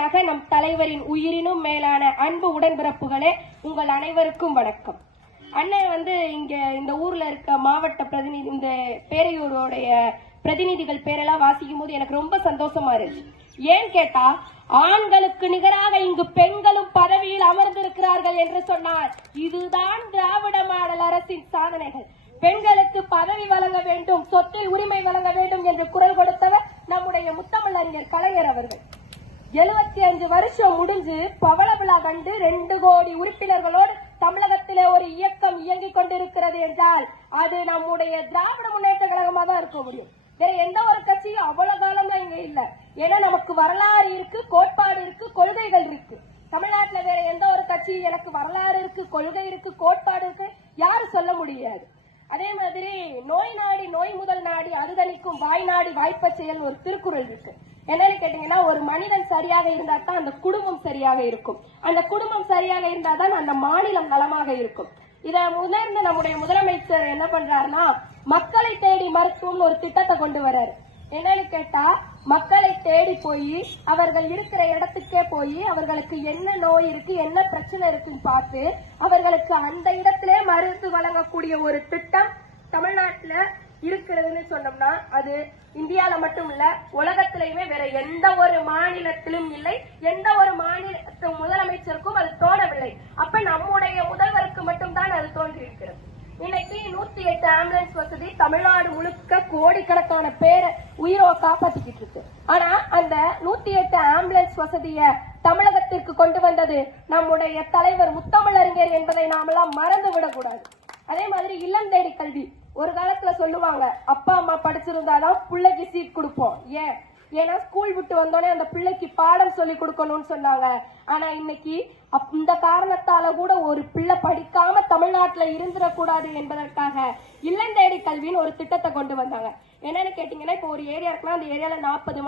நம் தலைவரின் உயிரினும் மேலான அன்பு உடன்பிறப்புகளே, உங்கள் அனைவருக்கும் வணக்கம். அண்ணன் இங்க இந்த ஊர்ல இருக்க மாவட்ட பிரதிநிதி, இந்த பேரையூருடைய பிரதிநிதிகள் பேரெல்லாம் வாசிக்கும் போது எனக்கு ரொம்ப சந்தோஷமா இருந்துச்சு. ஏன் கேட்டா, ஆண்களுக்கு நிகராக இங்கு பெண்களும் பதவியில் அமர்ந்திருக்கிறார்கள் என்று சொன்னார். இதுதான் திராவிட மாடல் அரசின் சாதனைகள். பெண்களுக்கு பதவி வழங்க வேண்டும், சொத்தில் உரிமை வழங்க வேண்டும் என்று குரல் கொடுத்தவர் நம்முடைய முத்தமிழறிஞர் கலைஞர் அவர்கள். 75 வருஷம் முடிஞ்சு பவள விழா கண்டு 2 கோடி உறுப்பினர்களோடு தமிழகத்திலே ஒரு இயக்கம் இயங்கிக் கொண்டிருக்கிறது என்றால் அது நம்முடைய திராவிட முன்னேற்ற கழகமா தான் இருக்க முடியும். வேற எந்த ஒரு கட்சியும் அவ்வளவு காலம் இங்க இல்ல. ஏன்னா நமக்கு வரலாறு இருக்கு, கோட்பாடு இருக்கு, கொள்கைகள் இருக்கு. தமிழ்நாட்டுல வேற எந்த ஒரு கட்சி எனக்கு வரலாறு இருக்கு, கொள்கை இருக்கு, கோட்பாடு இருக்கு யாரும் சொல்ல முடியாது. அதே மாதிரி நோய் நாடி நோய் முதல் நாடி அதுதளிக்கும் வாய் நாடி வாய்ப்ப செயல் ஒரு திருக்குறள் இருக்கு. என்னன்னு கேட்டீங்கன்னா, ஒரு மனிதன் சரியாக இருந்தா தான் அந்த குடும்பம் சரியாக இருக்கும். அந்த குடும்பம் சரியாக இருந்தா தான் அந்த மாநிலம் நலமாக இருக்கும். இத உணர்ந்து நம்முடைய முதலமைச்சர் என்ன பண்றாருன்னா, மக்களை தேடி மருத்துவம் ஒரு திட்டத்தை கொண்டு வர்றாரு. என்னன்னு கேட்டா, மக்களை தேடி போய் அவர்கள் இருக்கிற இடத்துக்கே போய் அவர்களுக்கு என்ன நோய் இருக்கு, என்ன பிரச்சனை இருக்குன்னு பார்த்து அவர்களுக்கு அந்த இடத்திலே மருந்து வழங்கக்கூடிய ஒரு திட்டம் தமிழ்நாட்டுல இருக்கிறதுன்னு சொன்னோம்னா, அது இந்தியால மட்டும் இல்ல, உலகத்திலேயுமே வேற எந்த ஒரு மாநிலத்திலும் இல்லை, எந்த ஒரு மாநிலத்து முதலமைச்சருக்கும் அது தோணவில்லை. அப்ப நம்முடைய முதல்வருக்கு மட்டும் தான் அது தோன்றி இருக்கிறது. இன்னைக்கு 108 ஆம்புலன்ஸ் வசதி தமிழ்நாடு முழுக்க கோடிக்கணக்கான பேரை உயிரோ காப்பாத்திக்கிட்டு இருக்கு. ஆனா அந்த 108 ஆம்புலன்ஸ் வசதிய தமிழகத்திற்கு கொண்டு வந்தது நம்முடைய தலைவர் முத்தமிழறிஞர் என்பதை நாமெல்லாம் மறந்து விடக்கூடாது. அதே மாதிரி இல்லம் தேடி கல்வி. ஒரு காலத்துல சொல்லுவாங்க, அப்பா அம்மா படிச்சிருந்தாதான் பிள்ளைக்கு சீட் கொடுப்போம். ஏன்னா ஸ்கூல் விட்டு வந்தோடனே அந்த பிள்ளைக்கு பாடம் சொல்லி கொடுக்கணும்னு சொன்னாங்க. ஆனா இன்னைக்கு இந்த காரணத்தால கூட ஒரு பிள்ளை படிக்காம தமிழ்நாட்டுல இருந்துடக்கூடாது என்பதற்காக இல்லம் தேடி கல்வின்னு ஒரு திட்டத்தை கொண்டு வந்தாங்க. என்னன்னு கேட்டீங்கன்னா, இப்போ ஒரு ஏரியா இருக்குன்னா அந்த ஏரியால 40